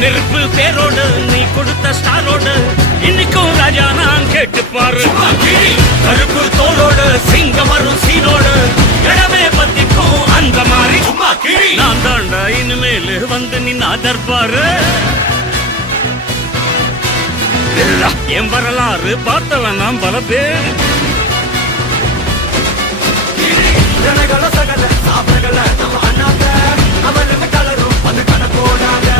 நெருப்பு பேரோடு நீ கொடுத்த ஸ்டாரோடு இன்னைக்கும் ராஜா நான் கேட்டு பாரு. கருப்பு தோளோடு சிங்கம் வரும் சீனோடு இடமே பத்திக்கும் அந்த மாதிரி நான் தாண்டா இனிமேல் வந்து நின் அதர்பாரு. என் வரலாறு பார்த்தவன் நாம் பல பேர். சகல சாப்பிடல நம்ம அண்ணாத்த அவனுக்கு கலரும் அது கணக்கோடாங்க.